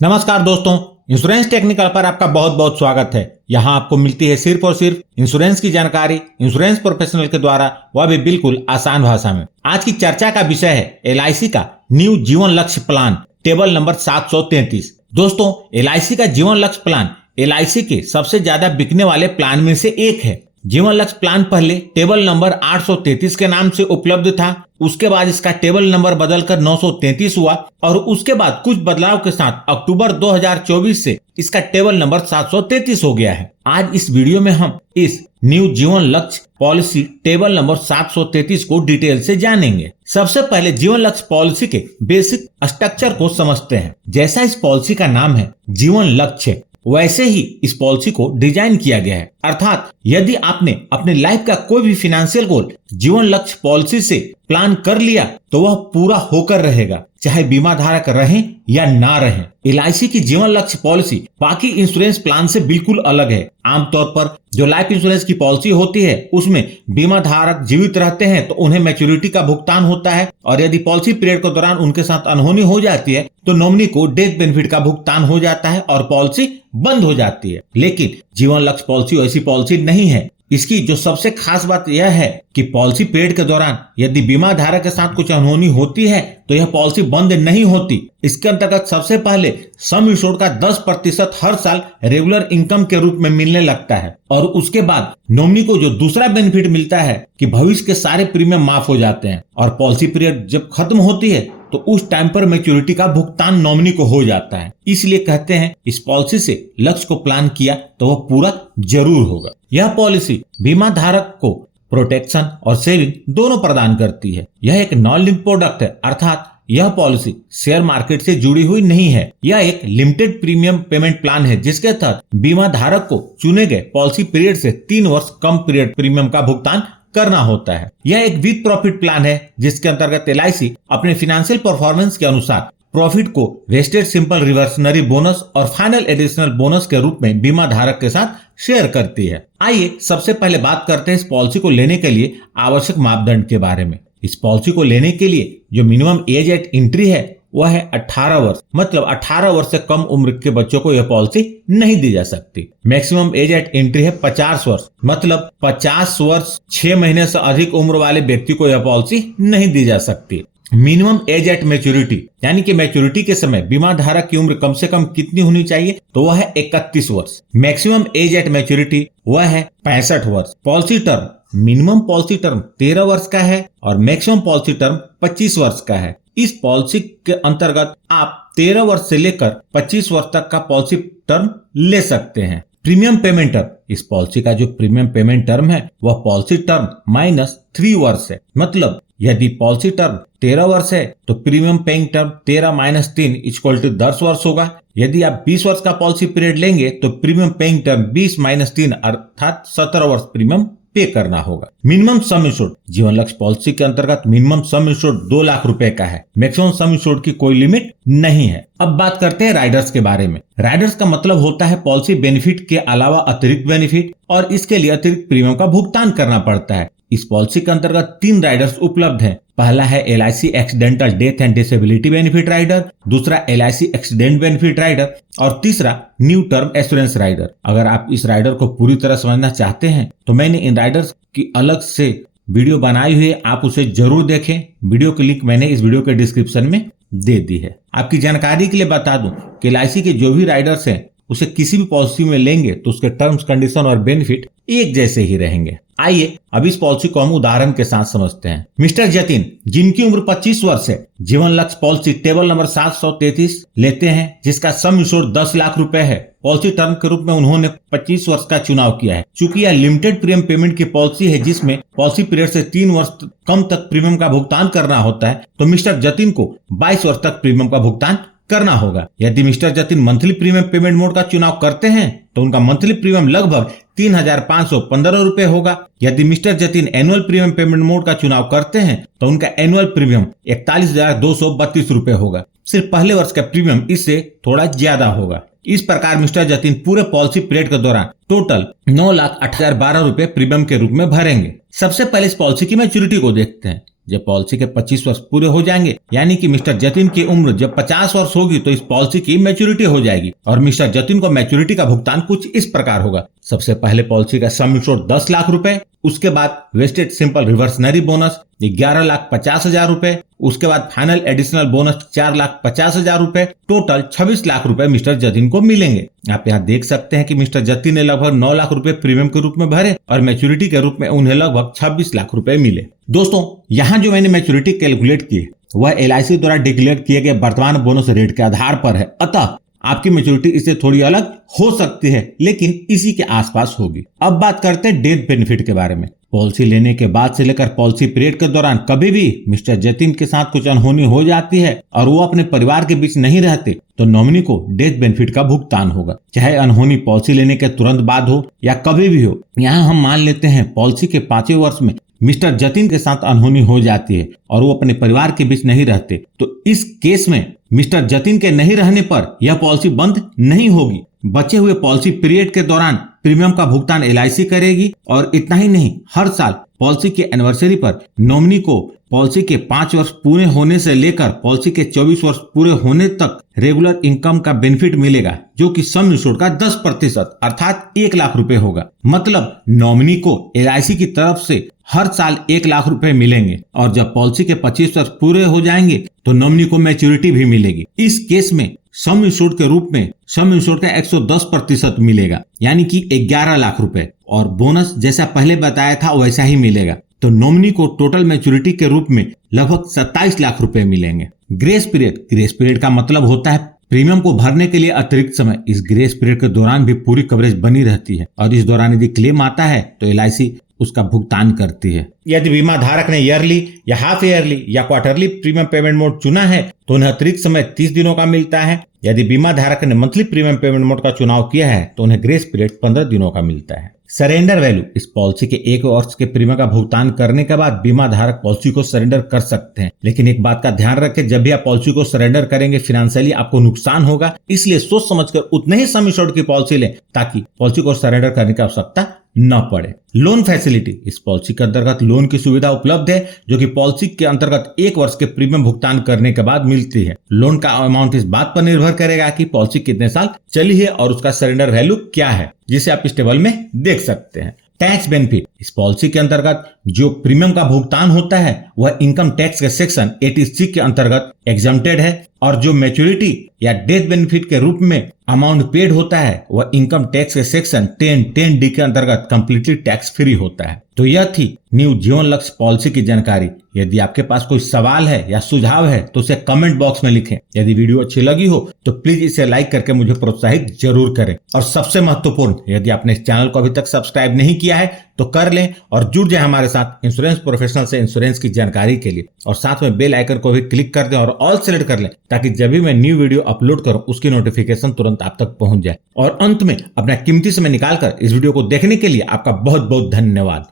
नमस्कार दोस्तों, insurance technical पर आपका बहुत बहुत स्वागत है। यहाँ आपको मिलती है सिर्फ और सिर्फ इंश्योरेंस की जानकारी इंश्योरेंस प्रोफेशनल के द्वारा, वह भी बिल्कुल आसान भाषा में। आज की चर्चा का विषय है LIC का न्यू जीवन लक्ष्य प्लान, टेबल नंबर 733। दोस्तों, LIC का जीवन लक्ष्य प्लान LIC के सबसे ज्यादा बिकने वाले प्लान में से एक है। जीवन लक्ष्य प्लान पहले टेबल नंबर 833 के नाम से उपलब्ध था। उसके बाद इसका टेबल नंबर बदलकर 933 हुआ और उसके बाद कुछ बदलाव के साथ अक्टूबर 2024 से इसका टेबल नंबर 733 हो गया है। आज इस वीडियो में हम इस न्यू जीवन लक्ष्य पॉलिसी टेबल नंबर 733 को डिटेल से जानेंगे। सबसे पहले जीवन लक्ष्य पॉलिसी के बेसिक स्ट्रक्चर को समझते हैं। जैसा इस पॉलिसी का नाम है जीवन लक्ष्य, वैसे ही इस पॉलिसी को डिजाइन किया गया है। अर्थात यदि आपने अपने लाइफ का कोई भी फाइनेंशियल गोल जीवन लक्ष्य पॉलिसी से प्लान कर लिया तो वह पूरा होकर रहेगा, चाहे बीमा धारक रहें या ना रहें। LIC की जीवन लक्ष्य पॉलिसी बाकी इंश्योरेंस प्लान से बिल्कुल अलग है। आमतौर पर जो लाइफ इंश्योरेंस की पॉलिसी होती है उसमें बीमा धारक जीवित रहते हैं तो उन्हें मैच्योरिटी का भुगतान होता है, और यदि पॉलिसी पीरियड के दौरान उनके साथ अनहोनी हो जाती है तो नॉमिनी को डेथ बेनिफिट का भुगतान हो जाता है और पॉलिसी बंद हो जाती है। लेकिन जीवन लक्ष्य पॉलिसी ऐसी पॉलिसी नहीं है। इसकी जो सबसे खास बात यह है कि पॉलिसी पीरियड के दौरान यदि बीमा धारक के साथ कुछ अनहोनी होती है तो यह पॉलिसी बंद नहीं होती। इसके अंतर्गत सबसे पहले सम इंश्योर्ड का 10% हर साल रेगुलर इनकम के रूप में मिलने लगता है, और उसके बाद नॉमिनी को जो दूसरा बेनिफिट मिलता है कि भविष्य के सारे प्रीमियम माफ हो जाते हैं, और पॉलिसी पीरियड जब खत्म होती है तो उस टाइम पर मैच्योरिटी का भुगतान नॉमिनी को हो जाता है। इसलिए कहते हैं इस पॉलिसी से लक्ष्य को प्लान किया तो वह पूरा जरूर होगा। यह पॉलिसी बीमा धारक को प्रोटेक्शन और सेविंग दोनों प्रदान करती है। यह एक नॉन लिंक प्रोडक्ट है, अर्थात यह पॉलिसी शेयर मार्केट से जुड़ी हुई नहीं है। यह एक लिमिटेड प्रीमियम पेमेंट प्लान है जिसके तहत बीमा धारक को चुने गए पॉलिसी पीरियड से 3 वर्ष कम पीरियड प्रीमियम का भुगतान करना होता है। यह एक विद प्रॉफिट प्लान है जिसके अंतर्गत LIC अपने फाइनेंशियल परफॉर्मेंस के अनुसार प्रॉफिट को वेस्टेड सिंपल रिवर्सनरी बोनस और फाइनल एडिशनल बोनस के रूप में बीमा धारक के साथ शेयर करती है। आइए सबसे पहले बात करते हैं इस पॉलिसी को लेने के लिए आवश्यक मापदंड के बारे में। इस पॉलिसी को लेने के लिए जो मिनिमम एज एट एंट्री है वह है 18 वर्ष। मतलब 18 वर्ष से कम उम्र के बच्चों को यह पॉलिसी नहीं दी जा सकती। मैक्सिमम एज एट एंट्री है 50 वर्ष। मतलब 50 वर्ष 6 महीने से अधिक उम्र वाले व्यक्ति को यह पॉलिसी नहीं दी जा सकती। मिनिमम एज एट मैच्योरिटी, यानी कि मैच्योरिटी के समय बीमा धारक की उम्र कम से कम कितनी होनी चाहिए, तो वह है 31 वर्ष। मैक्सिमम एज एट मैच्योरिटी वह है 65 वर्ष। Policy term, minimum policy term 13 वर्ष का है और मैक्सिमम पॉलिसी टर्म 25 वर्ष का है। इस पॉलिसी के अंतर्गत आप 13 वर्ष से लेकर 25 वर्ष तक का पॉलिसी टर्म ले सकते हैं। प्रीमियम पेमेंट टर्म, इस पॉलिसी का जो प्रीमियम पेमेंट टर्म है वह पॉलिसी टर्म -3 वर्ष है। मतलब यदि पॉलिसी टर्म 13 वर्ष है तो प्रीमियम पेइंग टर्म 13 - 3 = 10 वर्ष होगा। यदि आप 20 वर्ष का पॉलिसी पीरियड लेंगे तो प्रीमियम पेइंग टर्म 20 - 3 अर्थात 17 वर्ष प्रीमियम पे करना होगा। मिनिमम सम इंश्योर्ड, जीवन लक्ष्य पॉलिसी के अंतर्गत मिनिमम सम इंश्योर्ड 2 लाख रुपए का है। मैक्सिमम सम इंश्योर्ड की कोई लिमिट नहीं है। अब बात करते हैं राइडर्स के बारे में। राइडर्स का मतलब होता है पॉलिसी बेनिफिट के अलावा अतिरिक्त बेनिफिट, और इसके लिए अतिरिक्त प्रीमियम का भुगतान करना पड़ता है। इस पॉलिसी के अंतर्गत 3 राइडर्स उपलब्ध हैं। पहला है LIC accidental death and disability benefit rider, दूसरा LIC एक्सीडेंट बेनिफिट राइडर और तीसरा न्यू टर्म एश्योरेंस राइडर। अगर आप इस राइडर को पूरी तरह समझना चाहते हैं तो मैंने इन राइडर्स की अलग से वीडियो बनाई हुई है, आप उसे जरूर देखें। वीडियो की लिंक मैंने इस वीडियो के डिस्क्रिप्शन में दे दी है। आपकी जानकारी के लिए बता दूं कि LIC के जो भी राइडर्स हैं उसे किसी भी पॉलिसी में लेंगे तो उसके टर्म्स, कंडीशन और बेनिफिट एक जैसे ही रहेंगे। आइए अब इस पॉलिसी को हम उदाहरण के साथ समझते हैं। मिस्टर जतिन, जिनकी उम्र 25 वर्ष है, जीवन लक्ष्य पॉलिसी टेबल नंबर 733 लेते हैं जिसका सम इंश्योर्ड 10 लाख रुपए है। पॉलिसी टर्म के रूप में उन्होंने 25 वर्ष का चुनाव किया है। चूंकि यह लिमिटेड प्रीमियम पेमेंट की पॉलिसी है जिसमें पॉलिसी पीरियड से 3 वर्ष कम तक प्रीमियम का भुगतान करना होता है, तो मिस्टर जतिन को 22 वर्ष तक प्रीमियम का भुगतान करना होगा। यदि mister Jatin monthly premium payment mode का चुनाव करते हैं तो उनका मंथली प्रीमियम लगभग 3,515 रुपए होगा। यदि mister Jatin annual premium payment mode का चुनाव करते हैं तो उनका एनुअल प्रीमियम 41,232 रुपए होगा। सिर्फ पहले वर्ष का प्रीमियम इससे थोड़ा ज्यादा होगा। इस प्रकार मिस्टर जतिन पूरे पॉलिसी पीरियड के दौरान टोटल 9,08,012 रुपए प्रीमियम के रूप में भरेंगे। सबसे पहले इस पॉलिसी की मैच्योरिटी को देखते हैं। जब पॉलिसी के 25 वर्ष पूरे हो जाएंगे, यानी कि मिस्टर जतिन की उम्र जब 50 वर्ष होगी तो इस पॉलिसी की मैच्योरिटी हो जाएगी और मिस्टर जतिन को मैच्योरिटी का भुगतान कुछ इस प्रकार होगा। सबसे पहले पॉलिसी का सम इंश्योर्ड 10 लाख रुपए, उसके बाद वेस्टेड सिंपल रिवर्सनरी बोनस 11,50,000 रुपए, उसके बाद फाइनल एडिशनल बोनस 4,50,000 रुपए, टोटल 26 लाख रुपए मिस्टर जतिन को मिलेंगे। आप यहाँ देख सकते हैं कि मिस्टर जतिन ने लगभग 9 लाख रुपए प्रीमियम के रूप में भरे और मैच्योरिटी के रूप में उन्हें लगभग 26 लाख रुपए मिले। दोस्तों, यहाँ जो मैंने मैच्योरिटी कैलकुलेट की वह LIC द्वारा डिक्लेयर किए गए वर्तमान बोनस रेट के आधार पर है, अतः आपकी मैच्योरिटी इससे थोड़ी अलग हो सकती है, लेकिन इसी के आसपास होगी। अब बात करते हैं डेथ बेनिफिट के बारे में। पॉलिसी लेने के बाद से लेकर पॉलिसी पीरियड के दौरान कभी भी मिस्टर जतिन के साथ कुछ अनहोनी हो जाती है और वो अपने परिवार के बीच नहीं रहते तो नॉमिनी को डेथ बेनिफिट का भुगतान होगा, चाहे अनहोनी पॉलिसी लेने के तुरंत बाद हो या कभी भी हो। यहाँ हम मान लेते हैं पॉलिसी के 5वें वर्ष में मिस्टर जतिन के साथ अनहोनी हो जाती है और वो अपने परिवार के बीच नहीं रहते, तो इस केस में मिस्टर जतिन के नहीं रहने पर यह पॉलिसी बंद नहीं होगी। बचे हुए पॉलिसी पीरियड के दौरान प्रीमियम का भुगतान LIC करेगी और इतना ही नहीं, हर साल पॉलिसी के एनिवर्सरी पर नॉमिनी को पॉलिसी के 5 वर्ष पूरे होने से लेकर पॉलिसी के 24 वर्ष पूरे होने तक रेगुलर इनकम का बेनिफिट मिलेगा, जो कि सम इंश्योर्ड का 10% अर्थात 1 लाख रुपए होगा। मतलब नॉमिनी को LIC की तरफ से हर साल 1 लाख रुपए मिलेंगे और जब पॉलिसी के 25 वर्ष पूरे हो जाएंगे तो नॉमिनी को मैच्योरिटी भी मिलेगी। इस केस में सम इंश्योर्ड के रूप में सम इंश्योर्ड का 110% मिलेगा, यानी कि 11 लाख रुपए, और बोनस जैसा पहले बताया था वैसा ही मिलेगा। तो नॉमिनी को टोटल मैच्योरिटी के रूप में लगभग 27 लाख रुपए मिलेंगे। ग्रेस पीरियड का मतलब होता है प्रीमियम को भरने के लिए अतिरिक्त समय। इस ग्रेस पीरियड के दौरान भी पूरी कवरेज बनी रहती है और इस दौरान यदि क्लेम आता है तो LIC उसका भुगतान करती है। यदि बीमा धारक ने ईयरली या हाफ ईयरली या क्वार्टरली प्रीमियम पेमेंट मोड चुना है तो उन्हें अतिरिक्त समय 30 दिनों का मिलता है। यदि बीमा धारक ने मंथली प्रीमियम पेमेंट मोड का चुनाव किया है तो उन्हें ग्रेस पीरियड 15 दिनों का मिलता है। सरेंडर वैल्यू, इस पॉलिसी के 1 वर्ष के प्रीमियम का भुगतान करने के बाद बीमा धारक पॉलिसी को सरेंडर कर सकते हैं, लेकिन एक बात का ध्यान रखें, जब भी आप पॉलिसी को सरेंडर करेंगे फिनेंशियली आपको नुकसान होगा, इसलिए सोच समझकर उतने ही सम इंश्योर्ड की पॉलिसी लें ताकि पॉलिसी को सरेंडर करने की आवश्यकता न पड़े। लोन फैसिलिटी, इस पॉलिसी के अंतर्गत लोन की सुविधा उपलब्ध है जो कि पॉलिसी के अंतर्गत 1 वर्ष के प्रीमियम भुगतान करने के बाद मिलती है। लोन का अमाउंट इस बात पर निर्भर करेगा कि पॉलिसी कितने साल चली है और उसका सरेंडर वैल्यू क्या है, जिसे आप इस टेबल में देख सकते हैं। टैक्स बेनिफिट, इस पॉलिसी के अंतर्गत जो प्रीमियम का भुगतान होता है वह इनकम टैक्स के सेक्शन 86 के अंतर्गत एग्जम्प्टेड है और जो मैच्योरिटी या डेथ बेनिफिट के रूप में अमाउंट पेड होता है वह इनकम टैक्स के सेक्शन 10(10)(d) के अंतर्गत कंप्लीटली टैक्स फ्री होता है। तो यह थी न्यू जीवन लक्ष्य पॉलिसी की जानकारी। यदि आपके पास कोई सवाल है या सुझाव है तो उसे कमेंट बॉक्स में लिखें। यदि वीडियो अच्छी लगी हो तो प्लीज इसे लाइक करके मुझे प्रोत्साहित जरूर करें। और सबसे महत्वपूर्ण, यदि आपने इस चैनल को अभी तक सब्सक्राइब नहीं किया है तो कर लें और जुड़ जाए हमारे साथ इंश्योरेंस प्रोफेशनल से इंश्योरेंस की जानकारी के लिए, और साथ में बेल आइकन को भी क्लिक कर दें और ऑल सेलेक्ट कर लें ताकि जब भी मैं न्यू वीडियो अपलोड करूं उसकी नोटिफिकेशन तुरंत आप तक पहुंच जाए। और अंत में अपना कीमती समय निकालकर इस वीडियो को देखने के लिए आपका बहुत बहुत धन्यवाद।